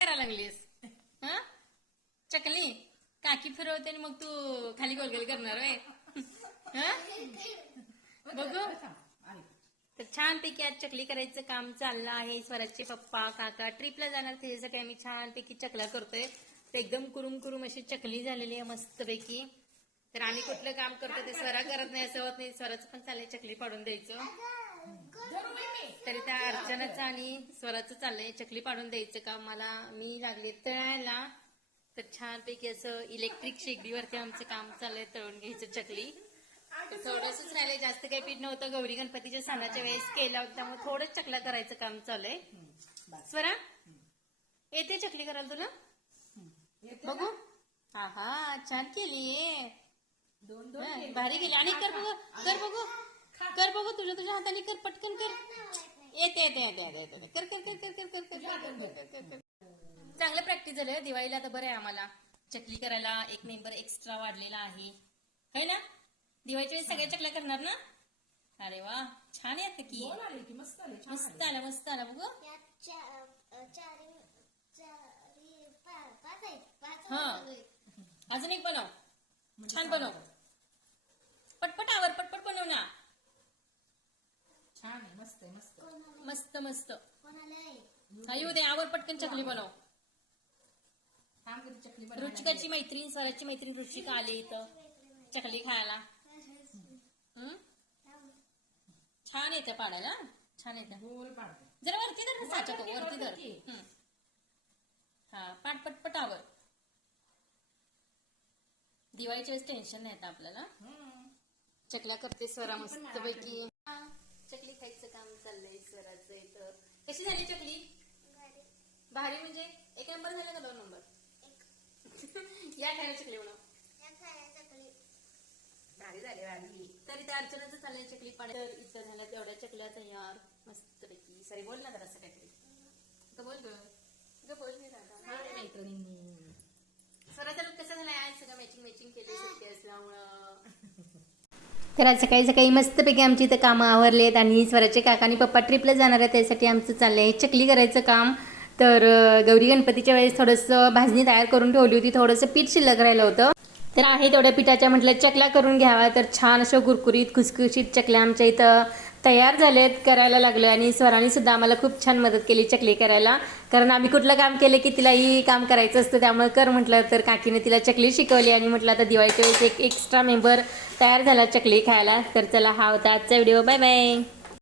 करायला लागलीस हा चकली काकी फिरवते आणि मग तू खाली गोलगोल करणार होय बघू तर छानपैकी आज चकली करायचं काम चाललं आहे. स्वराजचे पप्पा काका ट्रिपला जाणार त्याच्यासाठी आम्ही छानपैकी चकल्या करतोय. तर एकदम कुरुम कुरुम अशी चकली झालेली आहे मस्तपैकी. तर आम्ही कुठलं काम करतो ते स्वरा करत नाही असं होत नाही. स्वराचं पण चाललंय चकली पाडून द्यायचं. तरी त्या अर्चनाचं आणि स्वराचं चाललंय चकली पाडून द्यायचं काम. मला मी लागले तळायला. तर छानपैकी असं इलेक्ट्रिक शेगडीवरती आमचं काम चाललंय तळून घ्यायचं चकली. थोडंसंच राहिले जास्त काही पीठ नव्हतं. गौरी गणपतीच्या सणाच्या वेळेस केला होता त्यामुळे थोडंच चकल्या करायचं काम चाललंय. स्वरा येते चकली करायला तुला बघू. हा हा छान केली भारी केली. आणि कर बघू कर बघू कर बघू तुझ्या हाताने कर पटकन कर. येते येते येते येते कर कर कर कर कर कर कर. चांगलं प्रॅक्टिस झालं. दिवाळीला तर बरं आहे आम्हाला चकली करायला. एक मेंबर एक्स्ट्रा वाढलेला आहे ना. दिवाळीच्या वेळेस सगळ्या चकल्या करणार ना. अरे वा छान येत की मस्त आला मस्त आला बघू. हा अजून एक बनव छान बनव पटपट आवर पटपट बनव ना. छान आहे मस्त मस्त मस्त मस्त येऊ दे आवर पटकन चकली बनव. रुचिकाची मैत्रीण स्वराची मैत्रीण रुचिका आली इथं चकली खायला. छान येते पाडायला छान येते. जरा वरती धर साच्या वरती धर. हा पाट पटपट आवर. दिवाळीच्या वेळेस टेन्शन नाही येतं आपल्याला. चकल्या करते स्वरा मस्त पैकी. चकली खायचं काम चाललंय स्वराचं इथं. कशी झाली चकली भारी म्हणजे एक नंबर झाला का 2 नंबर या खायला चकली बनव भारी झाली भारी. तरी त्या अर्चनाचं चाललंय चकली पाड. तर इथं झाल्या तेवढ्या चकल्या तयार मस्त पैकी. सरी बोल ना जरा असं काहीतरी बोल ग बोल नाही राहता मैत्रिणी. स्वराचं कसं झालंय आज सगळं मॅचिंग मॅचिंग केली सुट्टी असल्यामुळं. तर आज सकाळी सकाळी मस्तपैकी आमची इथं कामं आवरलेत आणि स्वराचे काका आणि पप्पा ट्रिपला जाणार आहे त्यासाठी आमचं चाललं आहे चकली करायचं काम. तर गौरी गणपतीच्या वेळेस थोडंसं भाजणी तयार करून ठेवली होती. थोडंसं पीठ शिल्लक राहिलं होतं. तर आहे तेवढ्या पिठाच्या म्हटलं चकल्या करून घ्यावा. तर छान असं कुरकुरीत खुसखुशीत चकल्या आमच्या इथं तयार झालेत करायला लागलो. आणि स्वराने सुद्धा आम्हाला खूप छान मदत केली चकली करायला. कारण आम्ही कुठलं काम केलं की तिलाही काम करायचं असतं त्यामुळे कर म्हटलं. तर काकीने तिला चकली शिकवली आणि म्हटलं आता दिवाळीच्या वेळेस एक एक्स्ट्रा मेंबर तयार झाला चकली खायला. तर चला हा होता आजचा व्हिडिओ. Bye bye.